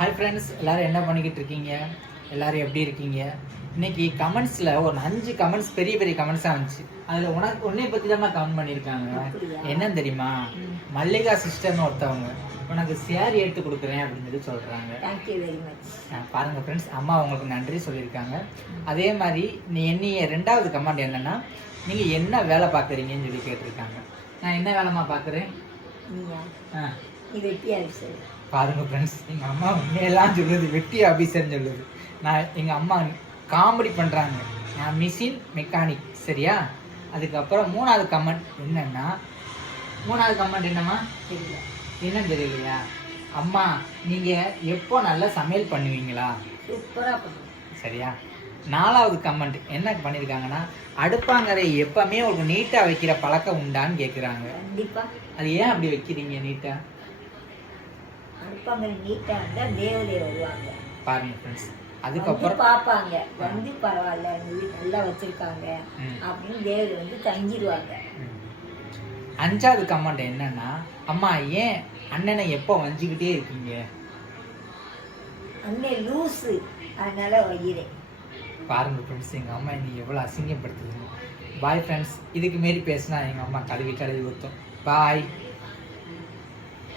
Hi friends, எல்லோரும் என்ன பண்ணிக்கிட்டு இருக்கீங்க? எல்லோரும் எப்படி இருக்கீங்க? இன்றைக்கி கமெண்ட்ஸில் ஒரு 5 கமெண்ட்ஸ் பெரிய பெரிய கமெண்ட்ஸாக இருந்துச்சு. அதில் உன்னை பற்றி தான் கமெண்ட் பண்ணியிருக்காங்க. என்னன்னு தெரியுமா? மல்லிகா சிஸ்டர்னு ஒருத்தவங்க உனக்கு சேர் எடுத்து கொடுக்குறேன் அப்படின்னு சொல்லி சொல்கிறாங்க. Thank you very much. பாருங்கள் ஃப்ரெண்ட்ஸ், அம்மா உங்களுக்கு நன்றி சொல்லியிருக்காங்க. அதே மாதிரி என்னைய 2வது கமெண்ட் என்னென்னா, நீங்கள் என்ன வேலை பார்க்குறீங்கன்னு சொல்லி கேட்டிருக்காங்க. நான் என்ன வேலைமா பார்க்குறேன்? பாருங்க ஃப்ரெண்ட்ஸ், எங்கள் அம்மா உண்மையெல்லாம் சொல்லுது, வெட்டி ஆஃபீஸர்னு சொல்லுது. எங்கள் அம்மா காமெடி பண்ணுறாங்க. நான் மிஷின் மெக்கானிக், சரியா? அதுக்கப்புறம் 3வது கமெண்ட் என்னன்னா, 3வது கமெண்ட் என்னம்மா? தெரியல. என்னன்னு தெரியலையா? அம்மா நீங்கள் எப்போ நல்லா சமையல் பண்ணுவீங்களா? சூப்பராக பண்ணுவேன். சரியா? 4வது கமெண்ட் என்ன பண்ணியிருக்காங்கன்னா, அடுப்பாங்கரை எப்பவுமே ஒரு நீட்டாக வைக்கிற பழக்கம் உண்டான்னு கேட்குறாங்க. கண்டிப்பாக. அது ஏன் அப்படி வைக்கிறீங்க நீட்டாக? அடுப்பாங்கரை நீட்டாக இருந்தால் தேவதை வருவாங்க. பாருங்க ஃப்ரெண்ட்ஸ், அதுக்கப்புறம் பார்ப்பாங்க, வந்து பரவாயில்ல எங்கள் வீடு நல்லா வச்சுருக்காங்க அப்படின்னு தேவதை வந்து தங்கிடுவாங்க. 5வது கமெண்ட் என்னன்னா, அம்மா ஏன் அண்ணனை எப்போ வஞ்சிக்கிட்டே இருக்கீங்க? அண்ணன் லூஸு, அதனால வைக்கிறேன். பாருங்க ஃப்ரெண்ட்ஸ், எங்கள் அம்மா இன்னைக்கு எவ்வளோ அசிங்கப்படுத்துதுங்க. பாய் ஃப்ரெண்ட்ஸ், இதுக்கு மாரி பேசினா எங்கள் அம்மா கழுவி ஊற்றும். பாய்.